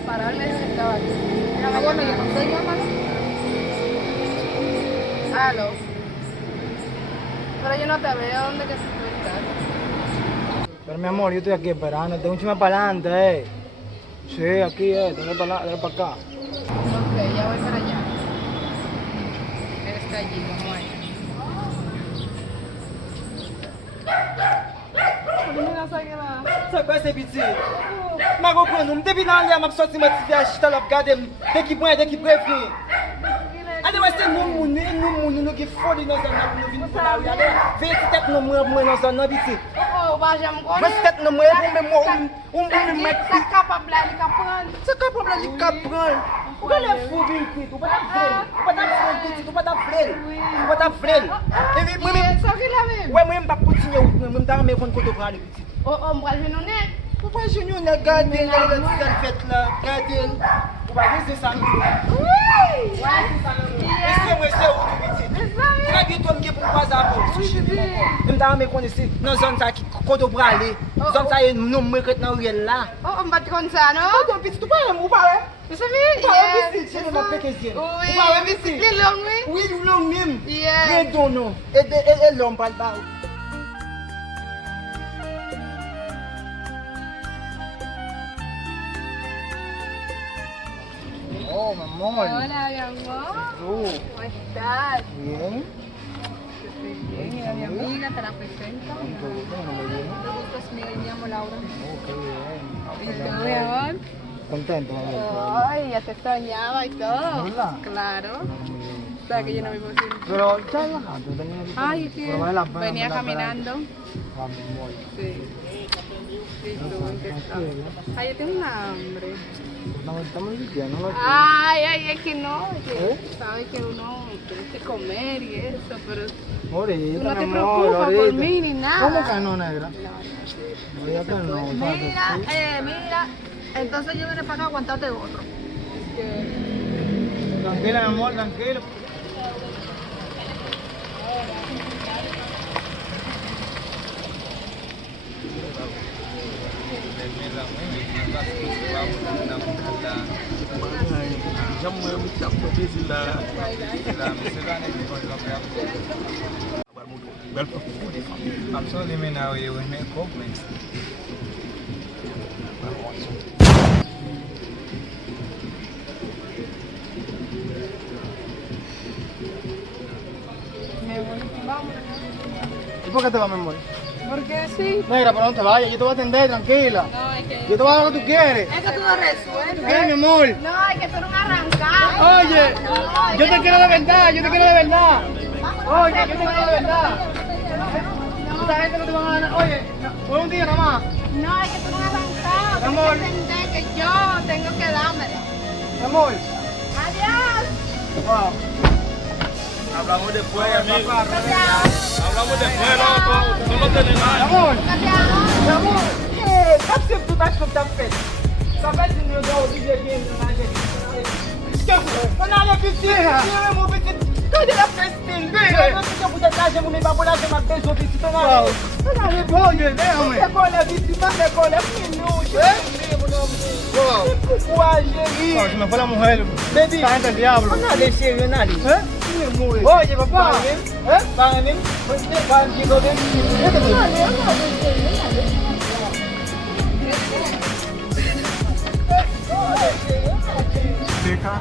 para parar, me dijo que estaba aquí. Ah, bueno, yo no soy yo, mano. Aló. Pero yo no te veo, ¿dónde que tú estás? Pero mi amor, yo estoy aquí esperando, tengo un chisme para adelante, Sí, aquí, dale para acá. Ok, ya voy para allá. Él está allí, vamos allá. Sa kwa se biti? Ma repren nou, mte bin an lè, map soti mè ti fè achita lop gade m, dek ki prefri. Ale wè se nou mouni, nou ki foli nan zon nan pou nou vin pou la wè. Ale, veye ti tet nou mwen nan zon nan biti. Vajam konen. Veye ti tet nou mwen pou mwen mèk. Sa kapab la li kapran. Se kapab la li kapran. Ou ka le fou bin kit, ou pa tap frel. Ou pa tap frel. So ki la men? Wè mwen mbap poutinye ou, mwen mdara mè kon koto prale biti. Mbral ven onet. Ou pa jenyo nan gade lè lè ti sal fèt la, gade lè. Ou pa vè se san lè. Mwen se ou tou biti. Tra bi ton ge pou kwa zavou. Mwen mdara mè kon esi nan zon sa ki koto prale. Zon sa yon nou mwen ket nan riyel la. Mbat konsa, no? Koto biti, tou pa rem ou pa rem? Mwen se mi? Ou pa rem biti, chen yon peke zyen. Ou pa rem biti? Li long mi? Oui, long mim. Yeah. Redon nou. E lom pal ba ou. Oh, mi amor. Hola, mi amor. ¿Tú? ¿Cómo estás? Bien. Estoy bien. Mira, mi amiga, te la presento. Mucho gusto, no me viene. Mucho gusto, es mi llamo Laura. Oh, qué bien. ¿Y tú, mi amor? Contento, mi amor. Ay, ya te extrañaba y todo. ¿Verdad? Claro. O sea, que yo no vivo sin... Pero, ya relajado, tenía que... Ay, es que Pero vale la pena, venía vale la pena. caminando. Ah, mi amor. Sí. ¿Y tú, en qué estás? Tranquilo. Ay, yo tengo una hambre. Estamos limpiando la Ay, es que no. Es que ¿Eh? sabes que uno tiene que comer y eso, pero tú Ahorita, no te mi amor, preocupas por ahorita. mí ni nada. ¿Cómo que no, negra? No, Oye, que no, Mira, entonces yo vine para acá a aguantarte otro. es que... Tranquila, mi amor, tranquilo. Absolutely, me now you will make compliments. ¿Y por qué te vas, mi amor? Porque sí. Negra, pero no te vayas, yo te voy a atender, tranquila. No, es que... Yo te voy a dar lo que tú quieres. Es que tú no resuelves. Mi amor. No, es que tú eres un arrancado. Oye, yo te quiero de verdad, yo te quiero de verdad. Oye, yo te quiero de verdad. Esta gente no te van a ganar. Oye, por un día nada más. No, es que tú eres un arrancado. Mi amor. Tienes que entender que yo tengo que dármela. Mi amor. Adiós. Wow. Hablamos después, amigo. Adiós. Hablamos después, loco. No lo tenés Mi nada. amor. Adiós. Mi amor. Sabe sempre tu tá com tanto feito? Sabe se não deu o vídeo aqui na gente? Quando ela é piscina, meu amor, cadê a festinha? Eu não sei se eu puder trazer uma babulada, uma beijo, visita na hora. Não, é bom, né, mãe? Você colhe a visita, você colhe a minuto. Oye, me fue la mujer. Baby. Esta gente el diablo. No, le sigue nadie. ¿Eh? Oye, papá. ¿Eh? Págame. Pica.